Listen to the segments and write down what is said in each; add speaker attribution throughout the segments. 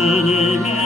Speaker 1: не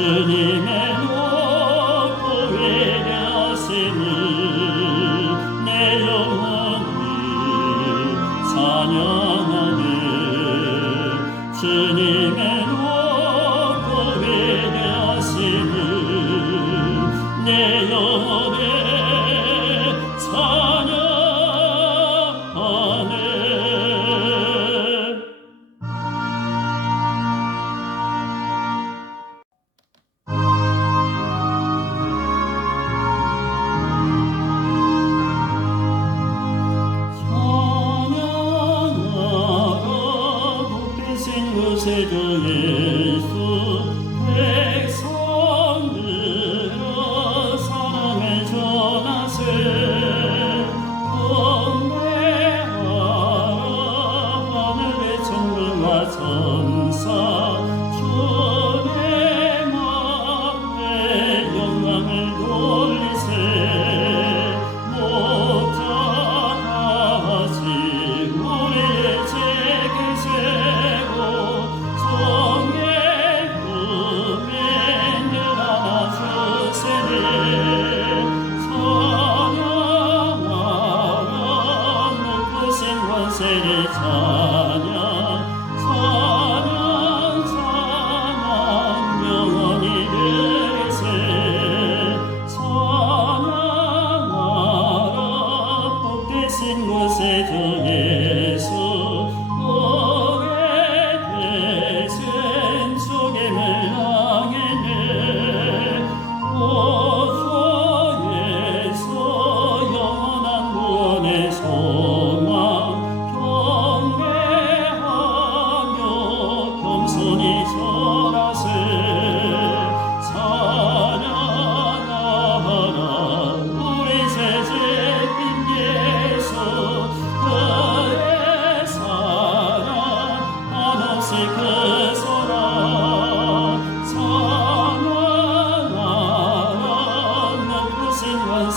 Speaker 1: 是你美。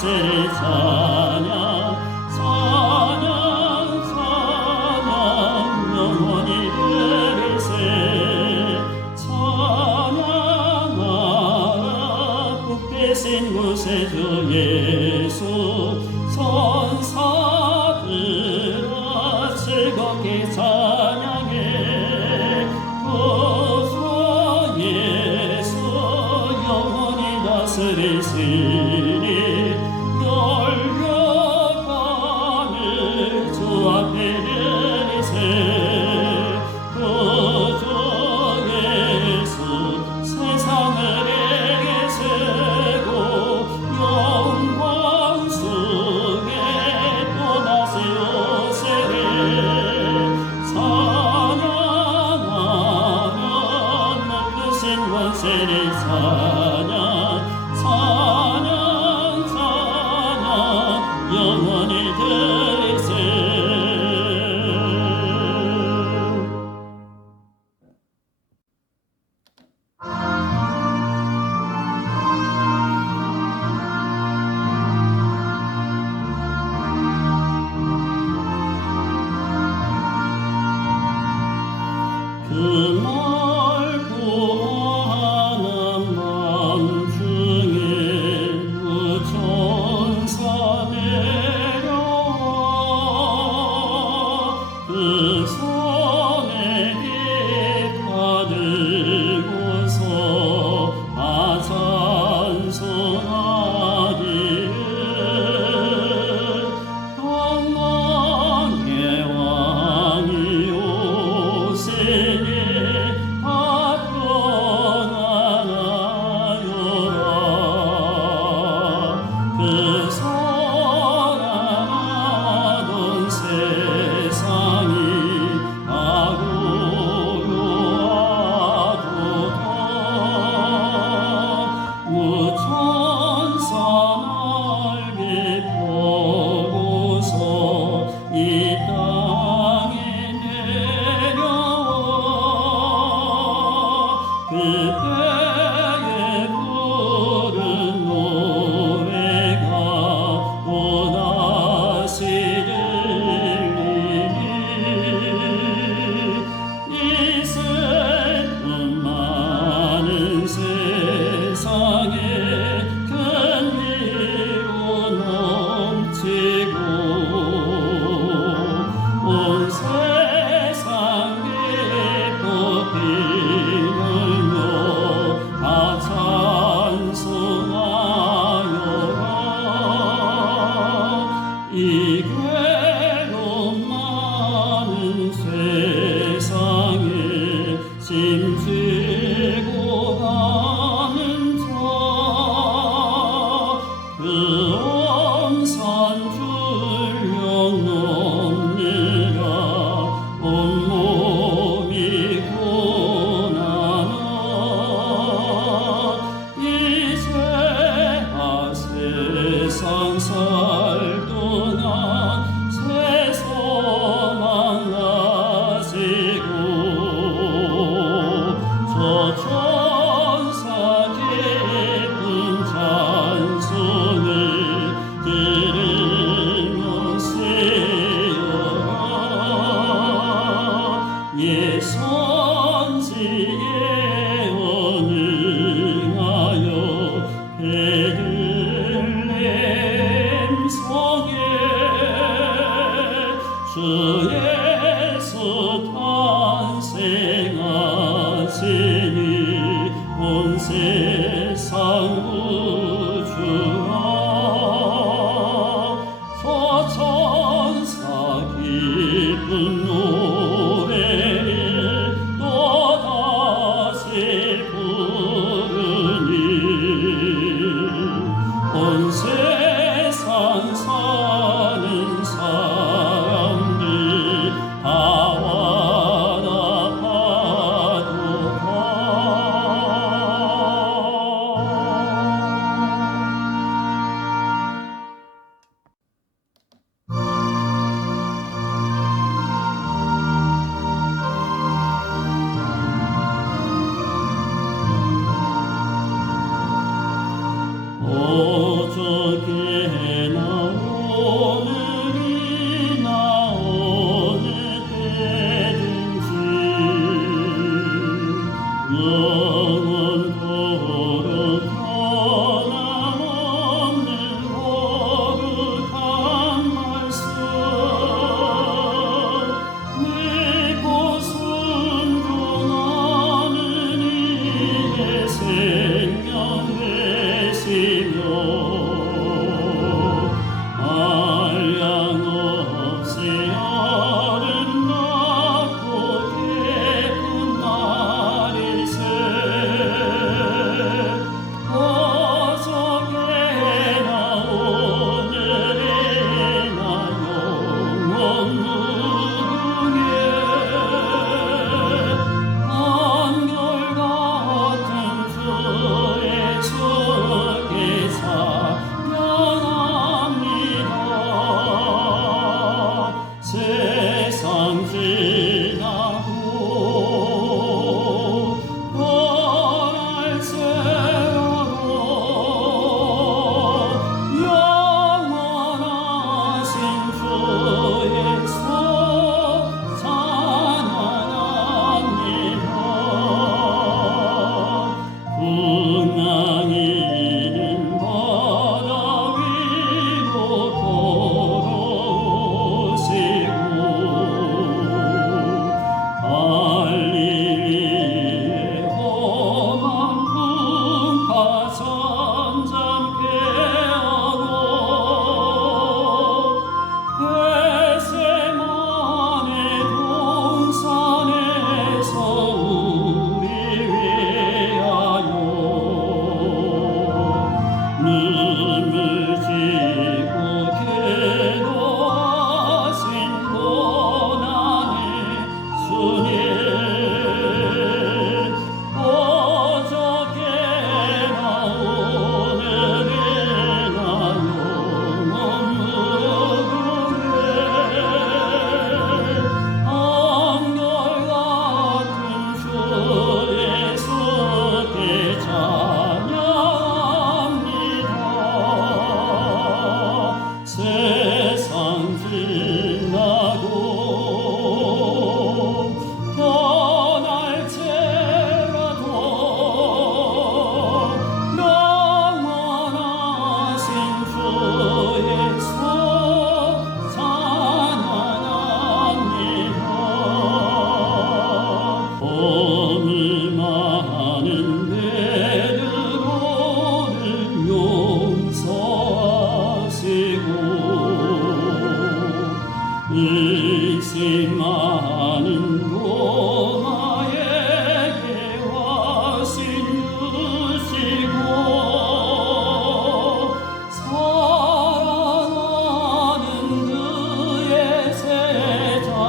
Speaker 1: ses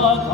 Speaker 1: Allah'a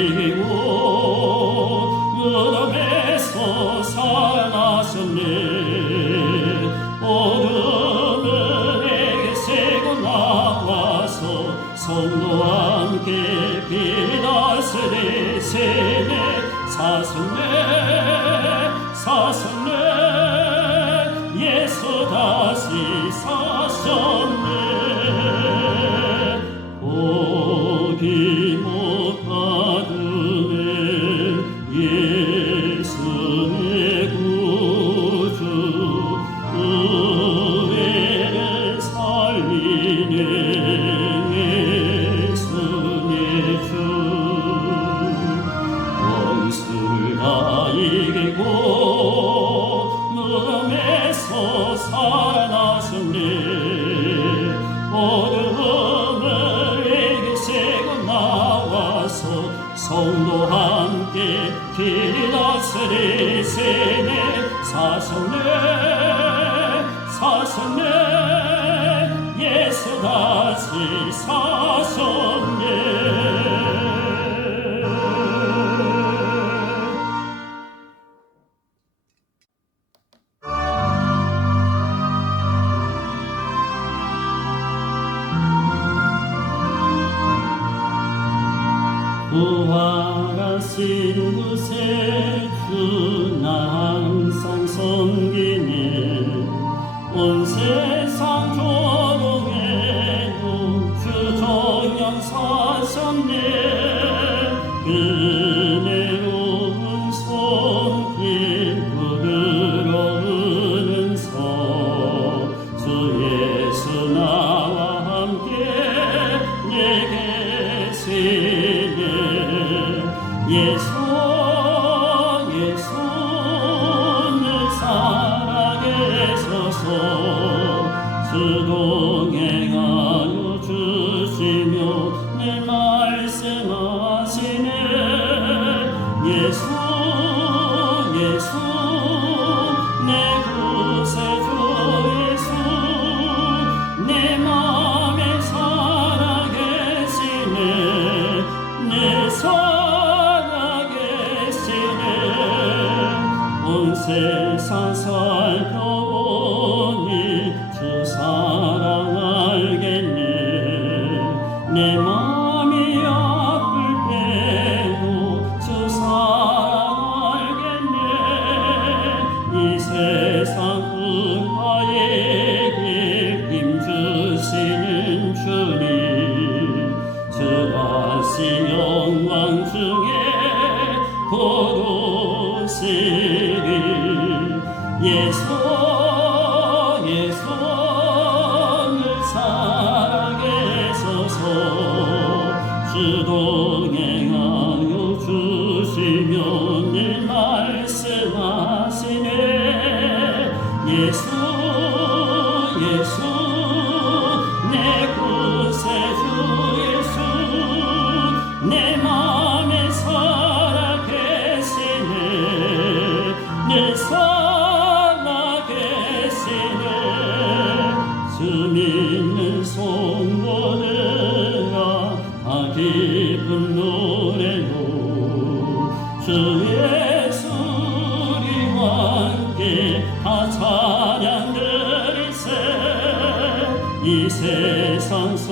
Speaker 1: を 이리고 그곳에 그날 항상 섬기네 온 세상 see 찬양 드릴세 이 세상 속